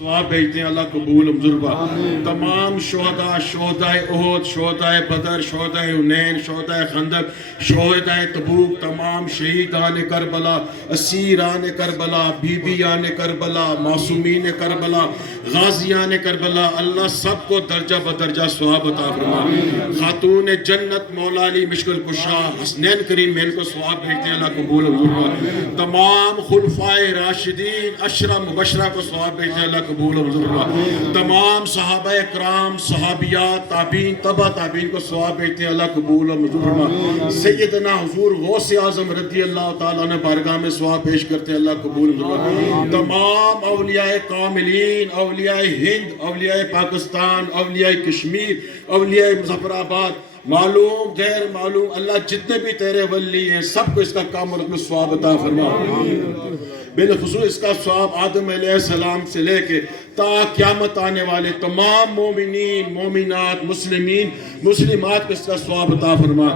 दुआ भेजते हैं, अल्लाह कबूल मंजूर। तमाम शोहदाए उहद, शोहदाए बदर, शोहदाए हुनैन, शोहदाए खंदक, शोहदाए तबूक, तमाम शहीदान करबला, असीरान करबला, बीबियान करबला, मासूमीन करबला, गाजियान करबला, अल्लाह सबको दर्जा बदर्जा सवाब अता फरमा। खातून जन्नत मौला अली मिश्किल कुशा हसनैन करीम में इनको सवाब भेजते हैं, अल्लाह कबूल मंजूर। तमाम खुलफाए राशिदीन अशरा मुबशरा को सवाब भेजते हैं, अल्लाह कबूल मंजूर। तमाम सहाबा कराम, सहाबियात, ताबीन, तबा ताबीन को सवाब भेजते हैं, अल्लाह कबूल मंजूर। सैयदना हुजूर गौसे आज़म रज़ी अल्लाह ताला ने बारगाह में सवाब पेश करते हैं, अल्लाह कबूल मंजूर। तमाम औलियाए कामिलीन, औलियाए हिंद, औलियाए पाकिस्तान, औलियाए कश्मीर, औलियाए मुजफ्फराबाद, मालूम गैर मालूम, अल्लाह जितने भी तेरे वली हैं सबको इसका काम और अपना स्वाब अता फरमा। बिलखुसूस इसका स्वाब आदम अलैहिस्सलाम से लेके ता क़यामत आने वाले तमाम मोमिनीन, मोमिनात, मुस्लिमीन, मुस्लिमात को इसका स्वाब अता फरमा।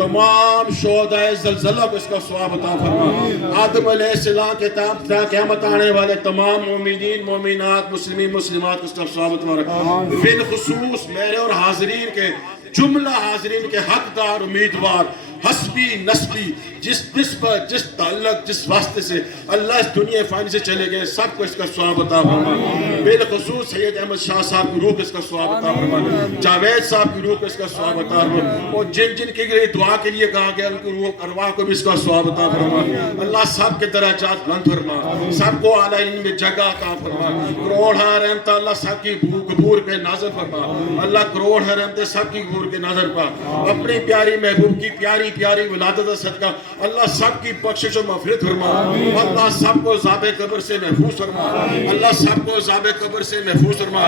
तमाम शोहदाए ज़लज़ला को इसका स्वाब अता फरमा। आदम अलैहिस्सलाम के ता क़यामत आने वाले तमाम मोमिनीन, मोमिनात, मुस्लिमीन, मुस्लिमात को इसका स्वाब अता फरमा। बिलखुसूस मेरे और हाज़रीन के जुमला हाज़रीन के हकदार उम्मीदवार हस्बी नस्बी जिस निस्बत, जिस ताल्लुक, जिस वास्ते से अल्लाह इस दुनिया फ़ानी से चले गए सबको इसका स्वाब अता फरमा। बिलखुसूस सैयद अहमद शाह साहब की रूह को इसका स्वाब अता फरमा। जावेद साहब की रूह को इसका स्वाब अता फरमा। और जिन जिन के लिए दुआ के लिए कहा गया उनकी रूह अरवाह को भी इसका स्वाब अता फरमा। अल्लाह सब के दर्जात बुलंद फरमा, सबको आला इल्म में जगह अता फरमा। करोड़ रहमत अल्लाह सब की कबूर पे नाज़र फरमा। अल्लाह करोड़ रहमत सब की कबूर के नाज़र पा। अपनी प्यारी महबूब की प्यारी प्यारी विलादत सदका अल्लाह सबकी बख्शिश और मग़फ़िरत फरमा। अल्लाह सबको ज़ाबे कब्र से महफूज फरमा। अल्लाह सबको ज़ाबे कब्र से महफूज फरमा।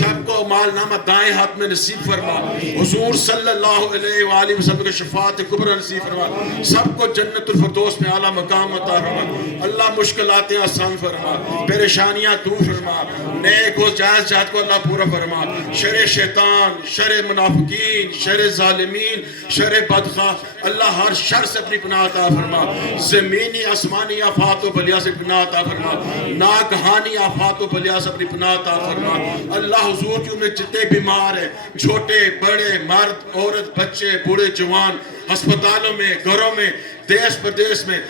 सबको मालनामा दाएं हाथ में नसीब फरमा। हुज़ूर सल्लल्लाहु अलैहि वसल्लम के शफ़ाअत कुबरा नसीब फरमा। सबको जन्नतुल फ़िरदौस में आला मकाम अता फरमा। अल्लाह मुश्किलातें आसान फरमा, परेशानियां दूर फरमा, नेक और जायज़ जात को अल्लाह पूरा फरमा। शर शैतान, शर मुनाफिकीन, शर ज़ालिमीन, शर बदखा अल्लाह हर शर से अपनी पनाह अता फरमा। ज़मीनी आसमानी आफात व बलिया से पनाह अता फरमा। नागहानी आफात व बलिया से अपनी पनाह अता फरमा। अल्लाह हुजूर की उम्मत जितने बीमार हैं, छोटे बड़े, मर्द औरत, बच्चे बूढ़े जवान, अस्पतालों में, घरों में, देश प्रदेश में